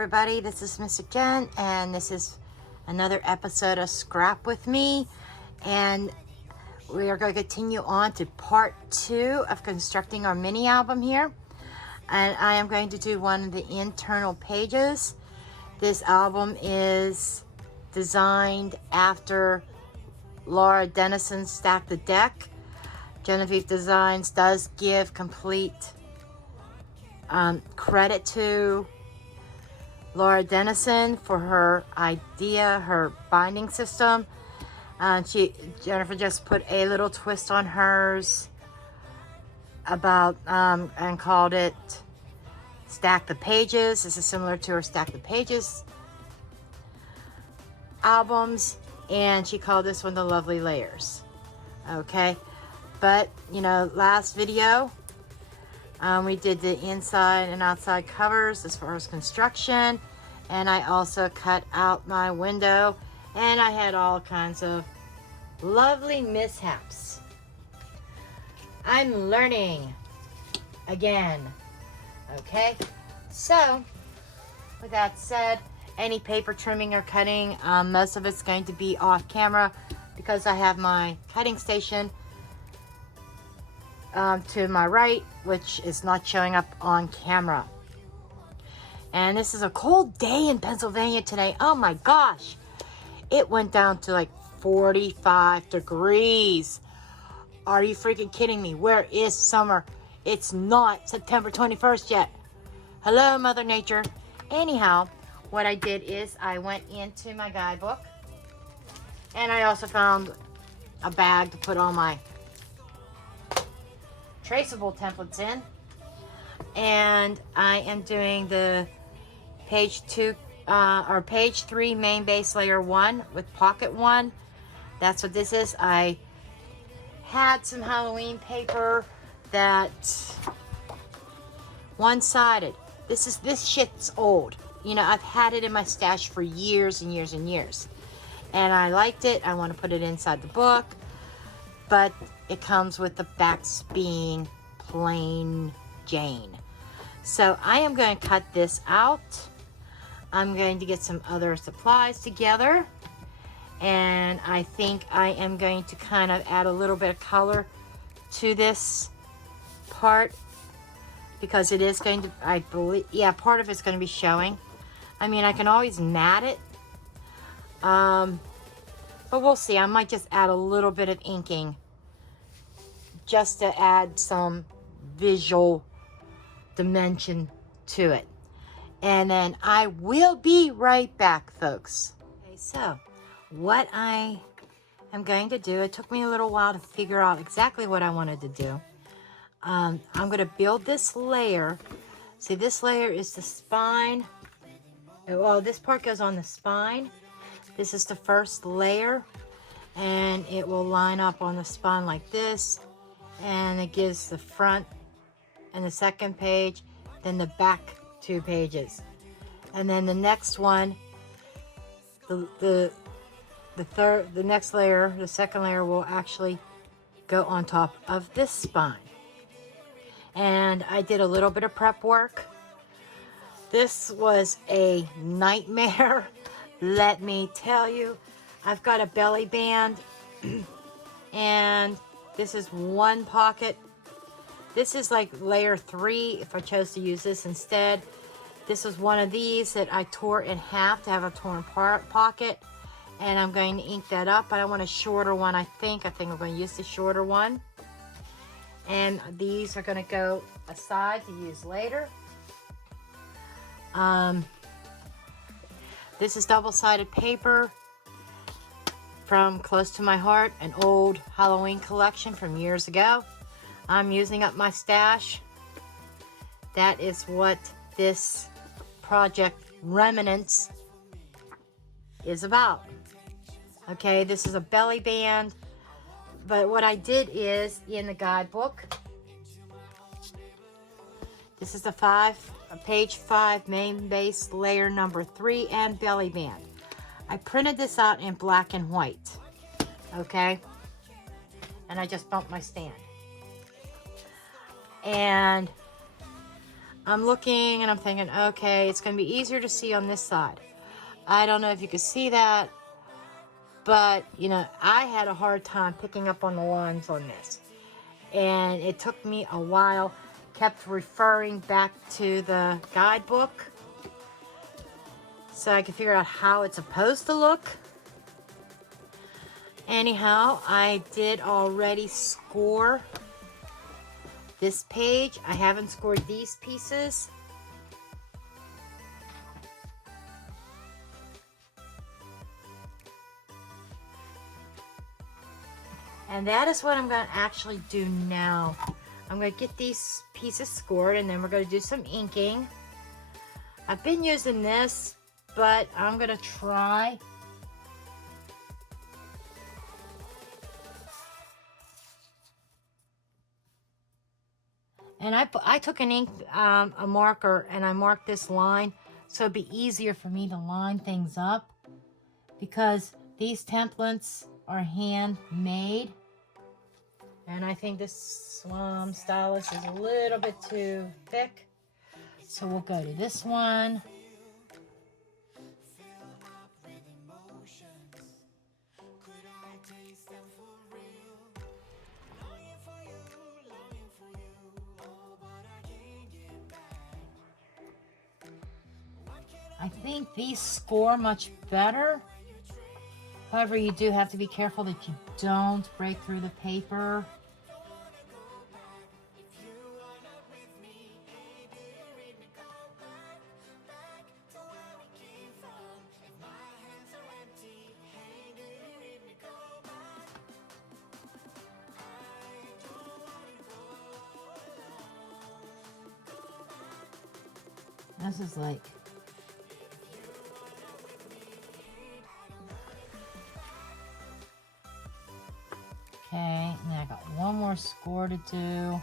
everybody, this is Miss Jen, and this is another episode of Scrap with me, and we are going to continue on to part 2 of constructing our mini album here. And I am going to do one of the internal pages. This album is designed after Laura Denison's Stack the Deck. Genevieve Designs does give complete credit to Laura Denison for her idea, her binding system. Jennifer just put a little twist on hers about and called it Stack the Pages. This is similar to her Stack the Pages albums, and she called this one the Lovely Layers. Okay, but you know, last video we did the inside and outside covers as far as construction, and I also cut out my window, and I had all kinds of lovely mishaps. I'm learning again. Okay, so with that said, any paper trimming or cutting, most of it's going to be off camera because I have my cutting station to my right, which is not showing up on camera. And this is a cold day in Pennsylvania today. Oh my gosh, it went down to like 45 degrees. Are you freaking kidding me? Where is summer? It's not September 21st yet. Hello, Mother Nature. Anyhow, what I did is I went into my guidebook, and I also found a bag to put all my traceable templates in, and I am doing the page 2 or page 3 main base layer 1 with pocket 1. That's what this is. I had some Halloween paper that one-sided. This shit's old. You know, I've had it in my stash for years and years and years, and I liked it. I want to put it inside the book, but it comes with the backs being plain Jane. So I am going to cut this out. I'm going to get some other supplies together, and I think I am going to kind of add a little bit of color to this part because it is going to, I believe, yeah, part of it's going to be showing. I mean, I can always mat it, but we'll see. I might just add a little bit of inking just to add some visual dimension to it. And then I will be right back, folks. Okay, so what I am going to do, it took me a little while to figure out exactly what I wanted to do. I'm going to build this layer. See, this layer is the spine. Well, this part goes on the spine. This is the first layer, and it will line up on the spine like this, and it gives the front and the second page, then the back 2 pages, and then the next one, the next layer, the second layer will actually go on top of this spine. And I did a little bit of prep work. This was a nightmare, let me tell you. I've got a belly band, and this is one pocket. This is like layer 3 if I chose to use this instead. This is one of these that I tore in half to have a torn pocket, and I'm going to ink that up. But I want a shorter one, I think. I'm going to use the shorter one. And these are going to go aside to use later. This is double-sided paper from Close to My Heart, an old Halloween collection from years ago. I'm using up my stash. That is what this project Remnants is about. Okay, this is a belly band, but what I did is in the guidebook, this is the page 5 main base layer number 3 and belly band. I printed this out in black and white. Okay, and I just bumped my stand. And I'm looking and I'm thinking, okay, it's going to be easier to see on this side. I don't know if you can see that, but, you know, I had a hard time picking up on the lines on this. And it took me a while, kept referring back to the guidebook so I could figure out how it's supposed to look. Anyhow, I did already score this page. I haven't scored these pieces. And that is what I'm going to actually do now. I'm going to get these pieces scored and then we're going to do some inking. I've been using this, but I'm going to try. And I took an ink, a marker, and I marked this line so it'd be easier for me to line things up because these templates are handmade. And I think this stylus is a little bit too thick. So we'll go to this one. I think these score much better. However, you do have to be careful that you don't break through the paper. This is like... Okay, and then I got one more score to do.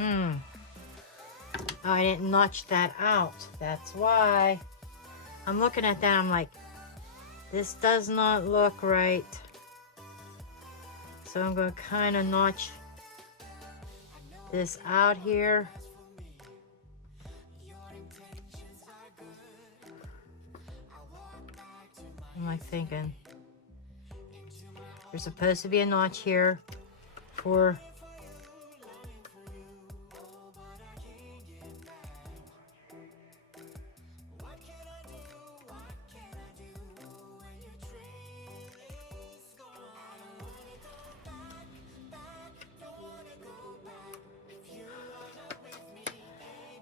Oh, I didn't notch that out. That's why. I'm looking at that, I'm like, this does not look right. So I'm going to kind of notch this out here. What am I thinking? There's supposed to be a notch here for...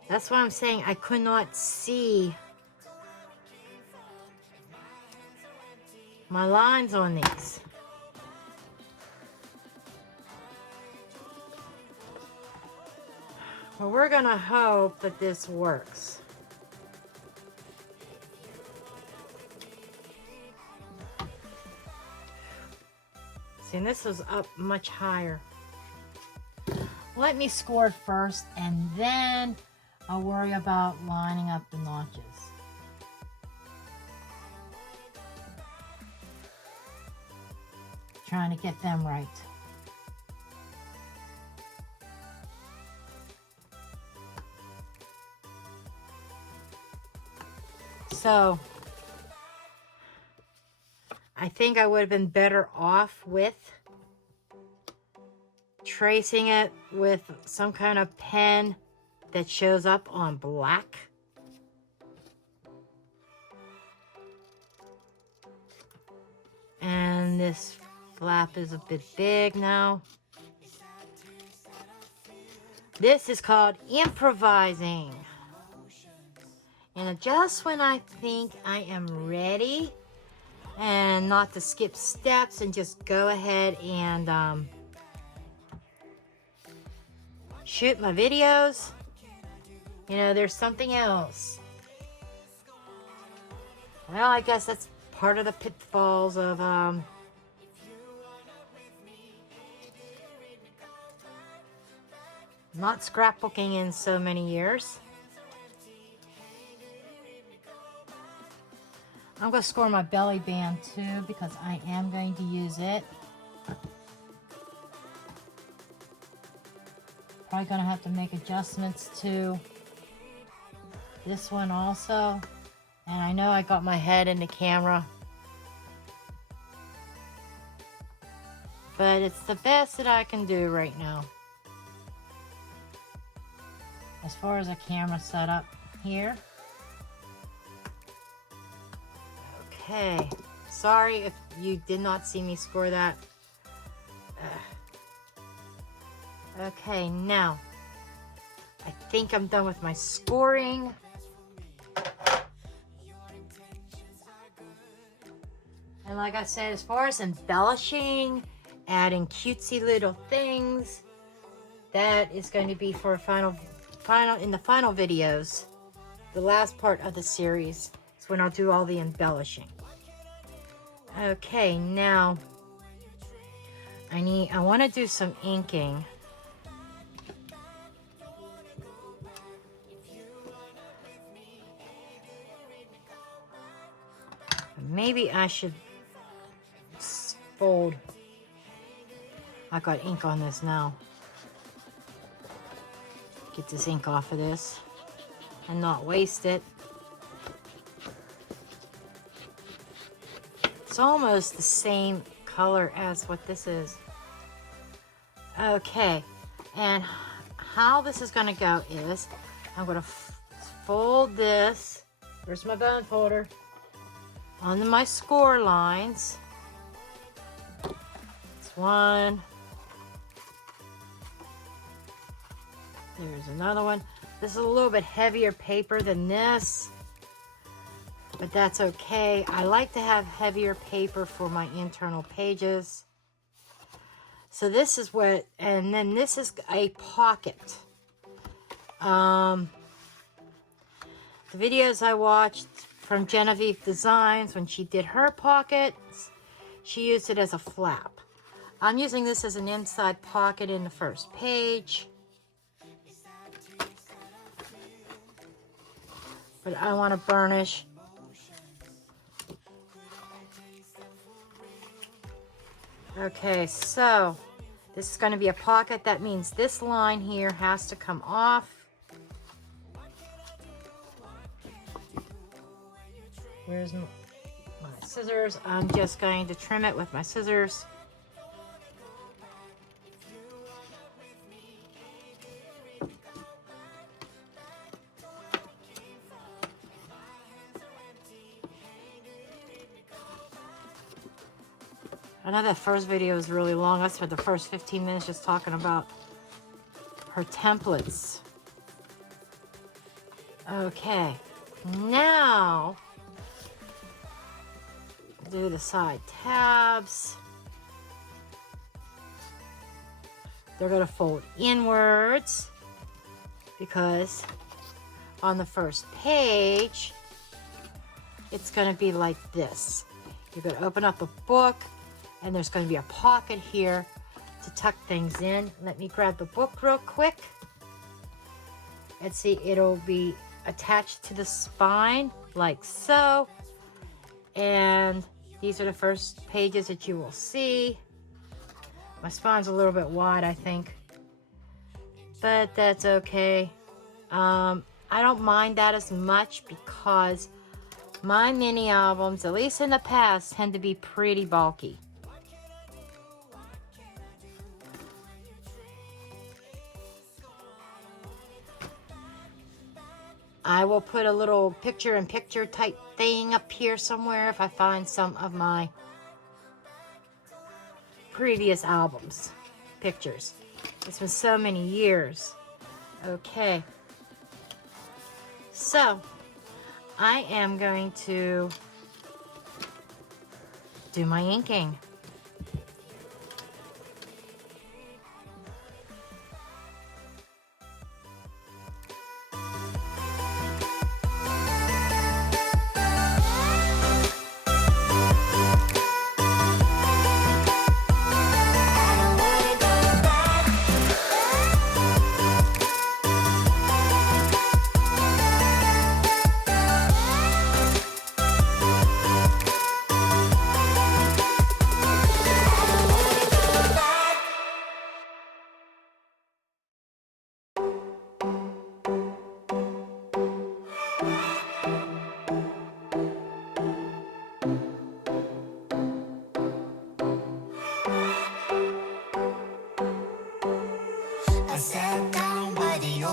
That's what I'm saying. I could not see my lines on these. Well, we're going to hope that this works. See, and this was up much higher. Let me score it first, and then I'll worry about lining up the notches. Trying to get them right. So, I think I would have been better off with tracing it with some kind of pen that shows up on black. And this flap is a bit big now. This is called improvising. And just when I think I am ready and not to skip steps and just go ahead and shoot my videos, you know, there's something else. Well, I guess that's part of the pitfalls of not scrapbooking in so many years. I'm going to score my belly band too because I am going to use it. Probably going to have to make adjustments to this one also. And I know I got my head in the camera, but it's the best that I can do right now as far as a camera setup here. Okay, sorry if you did not see me score that. Okay, now I think I'm done with my scoring. And like I said, as far as embellishing, adding cutesy little things, that is going to be for in the final videos. The last part of the series is when I'll do all the embellishing. Okay, now I want to do some inking. Maybe I should fold. I got ink on this now. Get this ink off of this and not waste it. It's almost the same color as what this is. Okay, and how this is going to go is I'm going to fold this. Where's my bone folder? Onto my score lines. It's one. There's another one. This is a little bit heavier paper than this, but that's okay. I like to have heavier paper for my internal pages. So this is what, and then this is a pocket. The videos I watched from Genevieve Designs, when she did her pockets, she used it as a flap. I'm using this as an inside pocket in the first page. But I want to burnish. Okay, so this is going to be a pocket. That means this line here has to come off. Where's my scissors? I'm just going to trim it with my scissors. I know that first video was really long. I spent the first 15 minutes just talking about her templates. Okay, now do the side tabs. They're going to fold inwards because on the first page, it's going to be like this. You're going to open up a book, and there's going to be a pocket here to tuck things in. Let me grab the book real quick. And see, it'll be attached to the spine like so. And these are the first pages that you will see. My spine's a little bit wide, I think, but that's okay. I don't mind that as much because my mini albums, at least in the past, tend to be pretty bulky. I will put a little picture-in-picture type thing up here somewhere if I find some of my previous albums, pictures. It's been so many years. Okay. So, I am going to do my inking.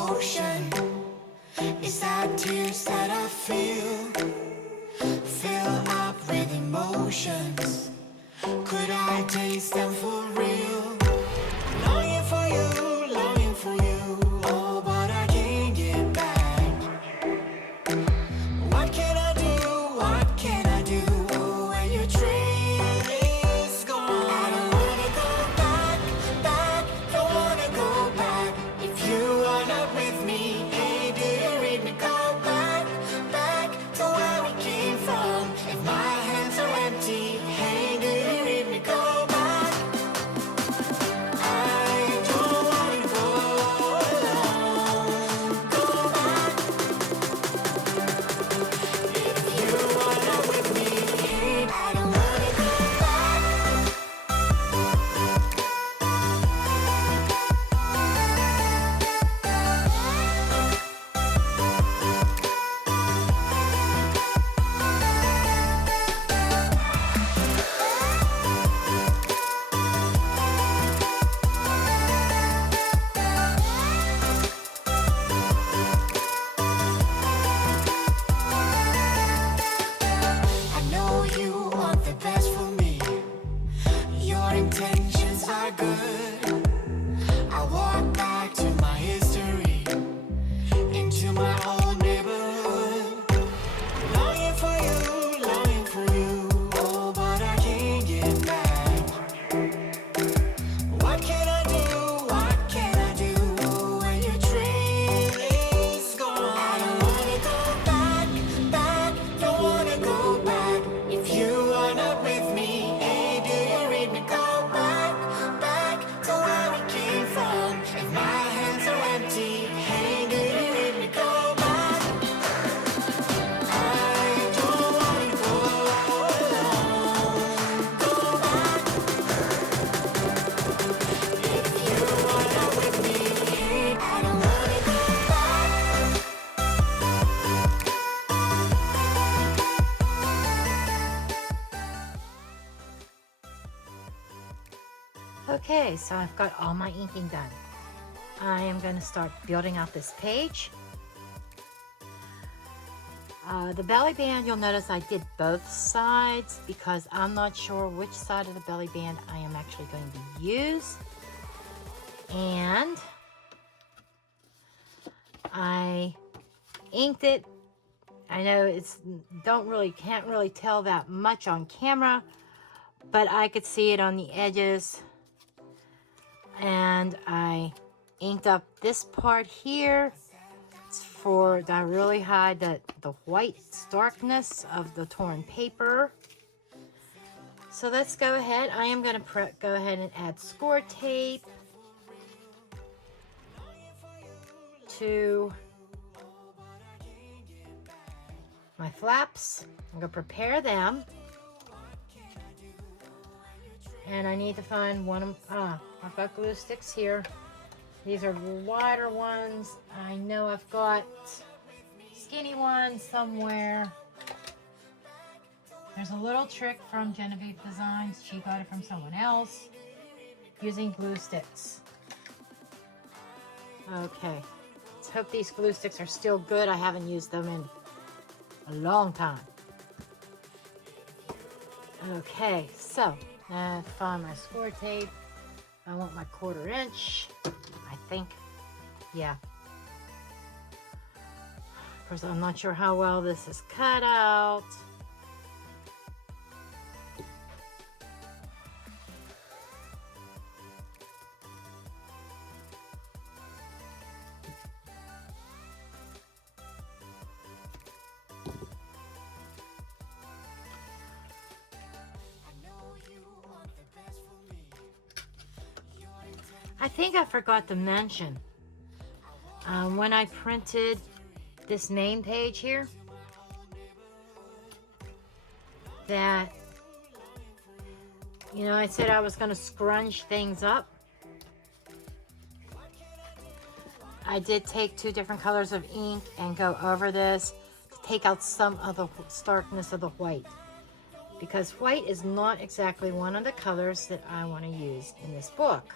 emotion. Is that tears that I feel up with emotions? Could I taste them for real? Longing for you, longing for you. Oh, but I can't get back. What can I do? What can I do when your train is gone? I don't wanna go back, back. Don't wanna go back. If you are not with me, hey, do you read me? Go back, back to where we came from. If my hands are empty, hey, do you read me? Go back. I don't wanna go alone. Go back. If you are not with me, hey, I don't wanna go back. I know you want the best for me. Your intentions are good. I walk back to my history, into my old neighborhood. Longing for you, longing for you. Oh, but I can't get back. What can I do? What can I do when your train is gone? I don't wanna go back, back. Don't wanna go back. If you are not with me, hey, do you read me? Go back, back to where we came from. If my hands are empty, hey, do you read me? Go back. I don't wanna go alone. Go back. If you are not with me, hey, I don't wanna go back. Okay, so I've got all my inking done. I am going to start building out this page. The belly band, you'll notice I did both sides because I'm not sure which side of the belly band I am actually going to use. And I inked it. I know it's can't really tell that much on camera, but I could see it on the edges. And I inked up this part here. It's for to really hide the white starkness of the torn paper. So let's go ahead. I am going to go ahead and add score tape to my flaps. I'm going to prepare them. And I need to find one of, I've got glue sticks here. These are wider ones. I know I've got skinny ones somewhere. There's a little trick from Genevieve Designs. She got it from someone else using glue sticks. Okay, let's hope these glue sticks are still good. I haven't used them in a long time. Okay, so now I find my score tape. I want my 1/4 inch, I think. Yeah. Of course, I'm not sure how well this is cut out. I think I forgot to mention, when I printed this main page here, that, you know, I said I was going to scrunch things up. I did take 2 different colors of ink and go over this to take out some of the starkness of the white, because white is not exactly one of the colors that I want to use in this book.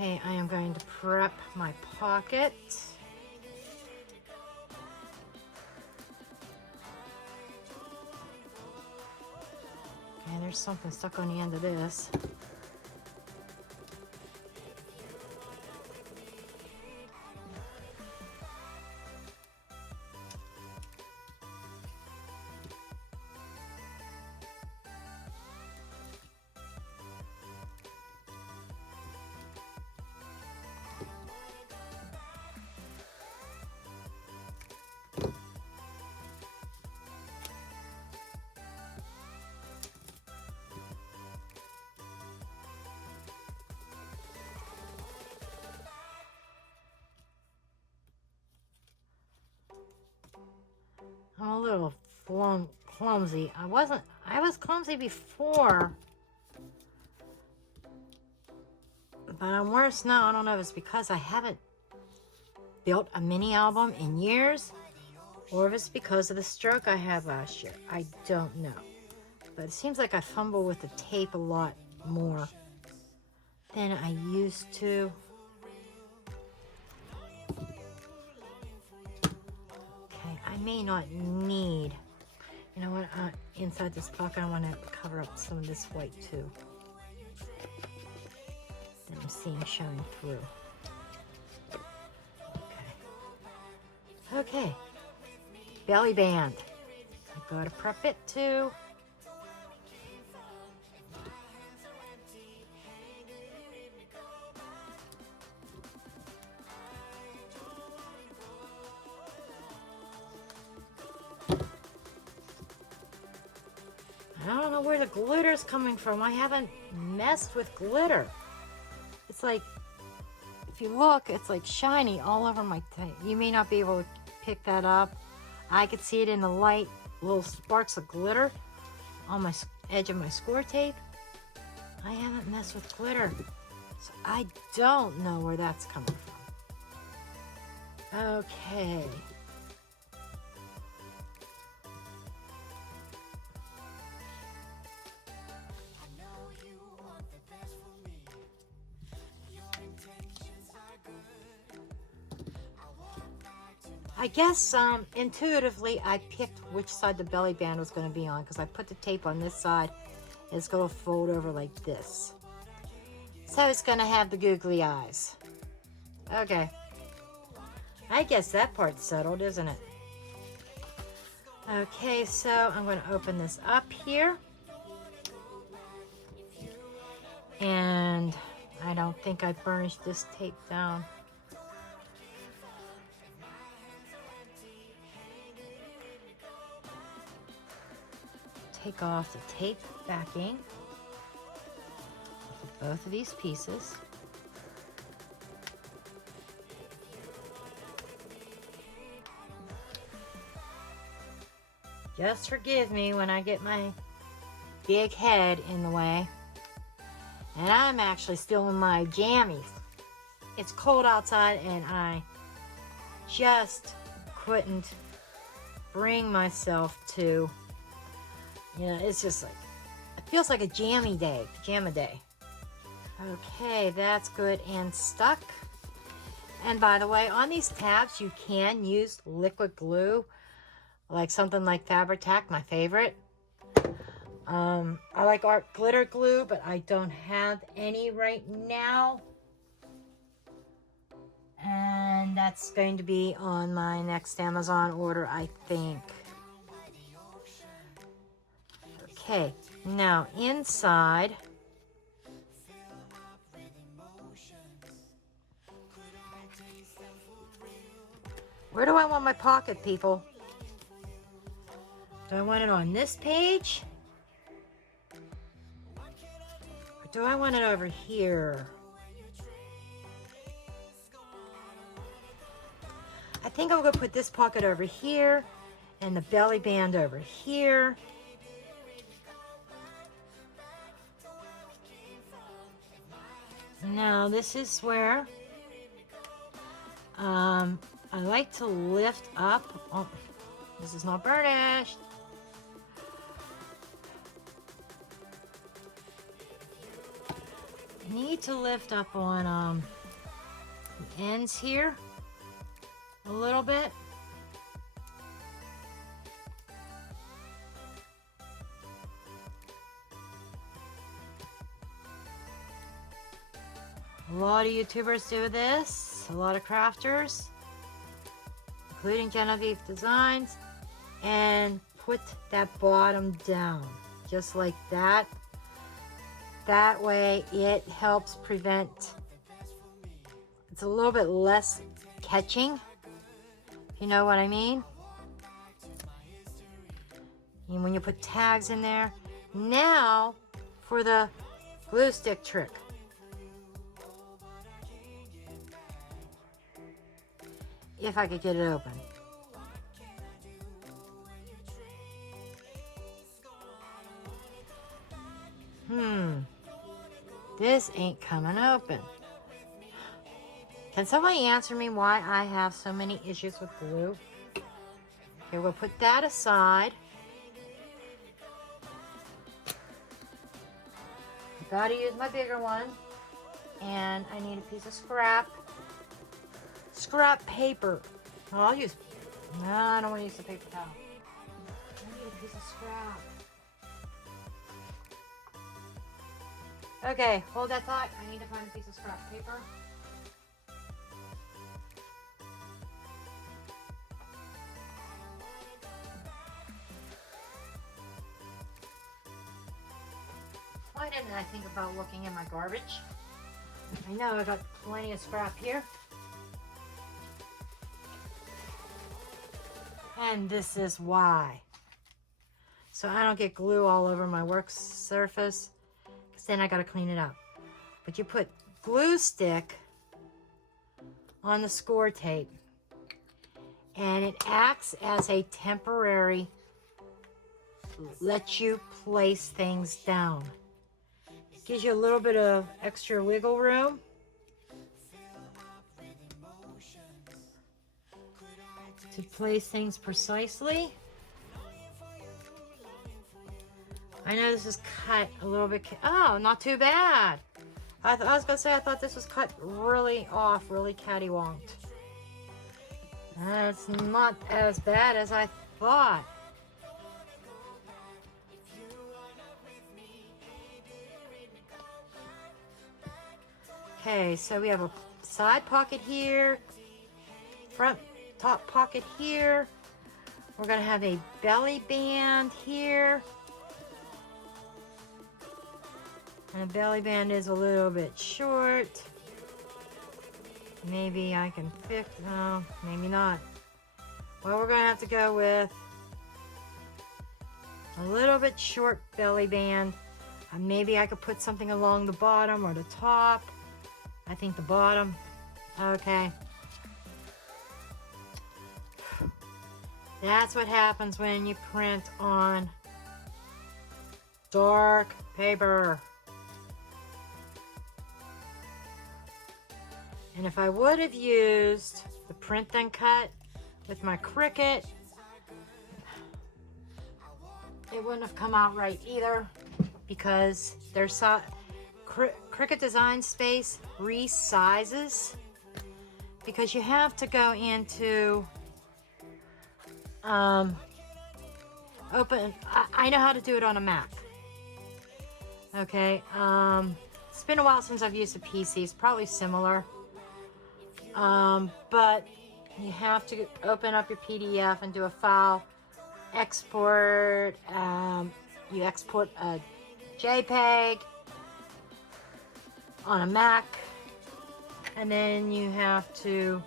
Okay, I am going to prep my pocket. Okay, there's something stuck on the end of this. I'm a little clumsy. I was clumsy before, but I'm worse now. I don't know if it's because I haven't built a mini album in years, or if it's because of the stroke I had last year. I don't know. But it seems like I fumble with the tape a lot more than I used to. Okay, I may not need, you know what, inside this pocket I want to cover up some of this white too that I'm seeing showing through. Okay, belly band. I gotta prep it too. I don't know where the glitter's coming from. I haven't messed with glitter. It's like, if you look, it's like shiny all over my tape. You may not be able to pick that up. I could see it in the light, little sparks of glitter on my edge of my score tape. I haven't messed with glitter, so I don't know where that's coming from. Okay. I guess intuitively I picked which side the belly band was going to be on because I put the tape on this side. It's going to fold over like this. So it's going to have the googly eyes. Okay. I guess that part's settled, isn't it? Okay, so I'm going to open this up here. And I don't think I burnished this tape down. Take off the tape backing with both of these pieces. Just forgive me when I get my big head in the way. And I'm actually still in my jammies. It's cold outside and I just couldn't bring myself to, you know, it's just like, it feels like a pajama day. Okay, that's good and stuck. And by the way, on these tabs, you can use liquid glue, like something like Fabri-Tac, my favorite. I like art glitter glue, but I don't have any right now. And that's going to be on my next Amazon order, I think. Okay, now inside, where do I want my pocket, people? Do I want it on this page? Or do I want it over here? I think I'm going to put this pocket over here and the belly band over here. Now this is where I like to lift up. Oh, this is not burnished. need to lift up on the ends here a little bit. A lot of YouTubers do this, a lot of crafters, including Genevieve Designs, and put that bottom down, just like that. That way it helps prevent, it's a little bit less catching, if you know what I mean. And when you put tags in there. Now for the glue stick trick. If I could get it open. This ain't coming open. Can somebody answer me why I have so many issues with glue? Okay, we'll put that aside. I gotta use my bigger one. And I need a piece of scrap paper. I'll use, no, I don't want to use the paper towel. I need a piece of scrap. Okay, hold that thought. I need to find a piece of scrap paper. Why didn't I think about looking in my garbage? I know I got plenty of scrap here. And this is why. So I don't get glue all over my work surface, because then I gotta clean it up. But you put glue stick on the score tape, and it acts as a temporary, let you place things down. Gives you a little bit of extra wiggle room. To place things precisely. I know this is cut a little bit. Oh, not too bad. I was gonna say I thought this was cut really off, really cattywanked. That's not as bad as I thought. Okay, so we have a side pocket here, front top pocket here. We're gonna have a belly band here. And the belly band is a little bit short. Maybe I can fix, no, maybe not. Well, we're gonna have to go with a little bit short belly band. Maybe I could put something along the bottom or the top. I think the bottom. Okay. That's what happens when you print on dark paper. And if I would have used the print then cut with my Cricut, it wouldn't have come out right either, because there's Cricut Design Space resizes, because you have to go into open. I know how to do it on a Mac. Okay, it's been a while since I've used a PC. It's probably similar, but you have to open up your PDF and do a file export. You export a JPEG on a Mac, and then you have to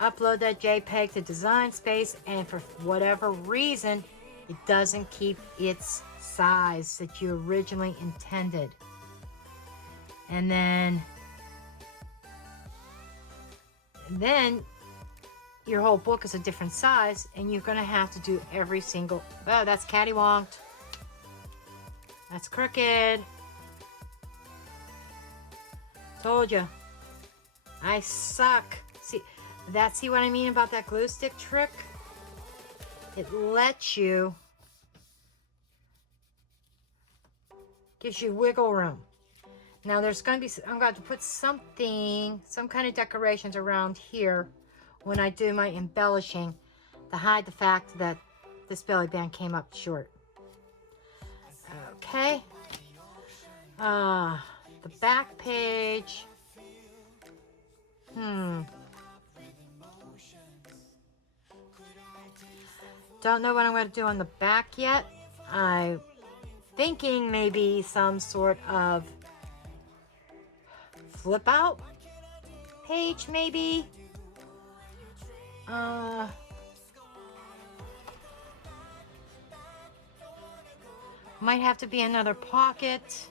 upload that JPEG to Design Space, and for whatever reason it doesn't keep its size that you originally intended, and then your whole book is a different size, and you're gonna have to do every single, oh, that's cattywanked, that's crooked. Told you, I suck. See what I mean about that glue stick trick? It lets you Gives you wiggle room. Now there's going to be, I'm going to put something, some kind of decorations around here when I do my embellishing to hide the fact that this belly band came up short. Okay. The back page. Don't know what I'm going to do on the back yet. I'm thinking maybe some sort of flip out page, maybe. Might have to be another pocket.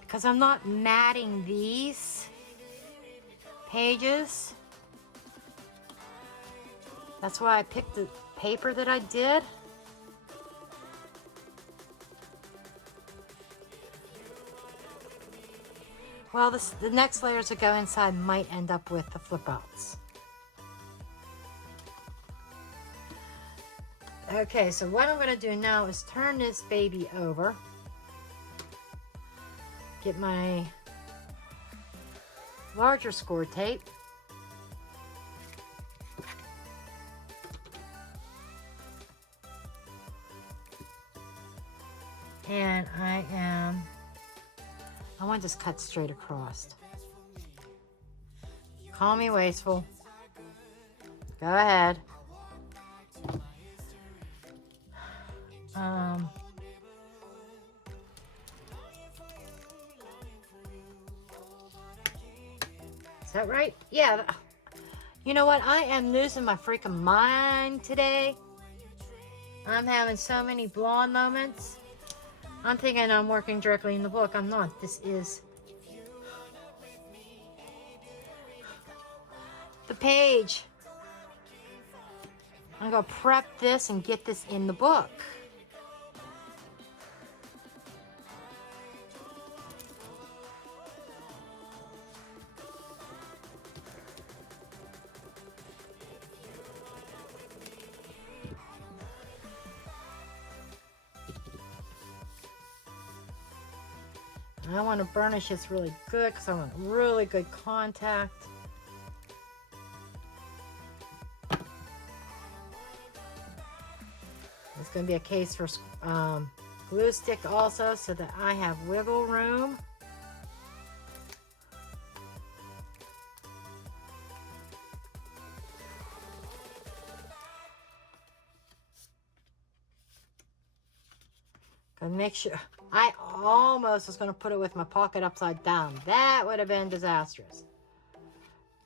Because I'm not matting these pages. That's why I picked the paper that I did. Well, the next layers that go inside might end up with the flip outs. Okay, so what I'm going to do now is turn this baby over. Get my larger score tape. And I want this cut straight across. Call me wasteful. Go ahead. Is that right? Yeah. You know what? I am losing my freaking mind today. I'm having so many blonde moments. I'm thinking I'm working directly in the book. I'm not. This is the page. I'm going to prep this and get this in the book. I want to burnish this really good because I want really good contact. It's going to be a case for glue stick also so that I have wiggle room. Gonna make sure. I almost was going to put it with my pocket upside down. That would have been disastrous.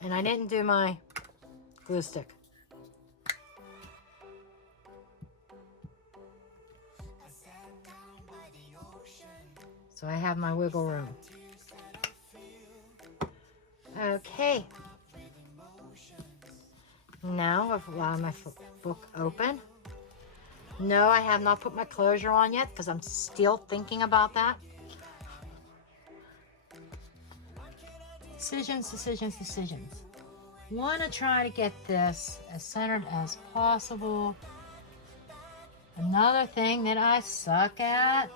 And I didn't do my glue stick. So I have my wiggle room. Okay. Now I've allowed my book open. No, I have not put my closure on yet because I'm still thinking about that. Decisions, decisions, decisions. Want to try to get this as centered as possible. Another thing that I suck at.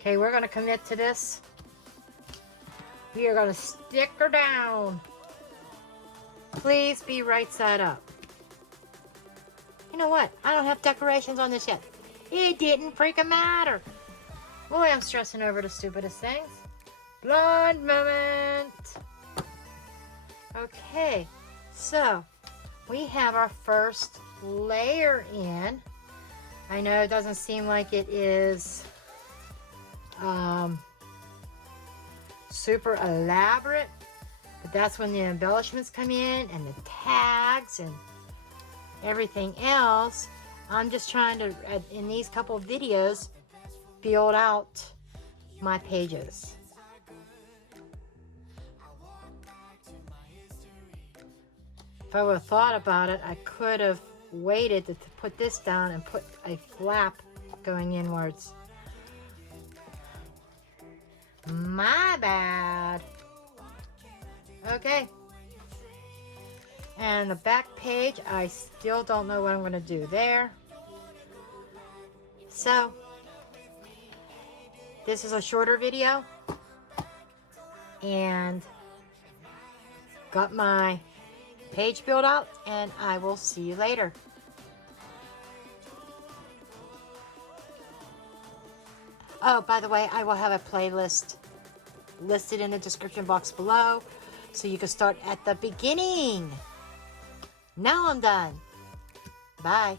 Okay, we're going to commit to this. We are going to stick her down. Please be right side up. You know what? I don't have decorations on this yet. It didn't freaking matter. Boy, I'm stressing over the stupidest things. Blonde moment. Okay, so we have our first layer in. I know it doesn't seem like it is super elaborate, but that's when the embellishments come in and the tags and everything else. I'm just trying to, in these couple of videos, build out my pages. If I would have thought about it, I could have waited to put this down and put a flap going inwards. My bad. Okay. And the back page, I still don't know what I'm going to do there. So, this is a shorter video. And got my page built out, and I will see you later. Oh, by the way, I will have a playlist listed in the description box below, so you can start at the beginning. Now I'm done. Bye.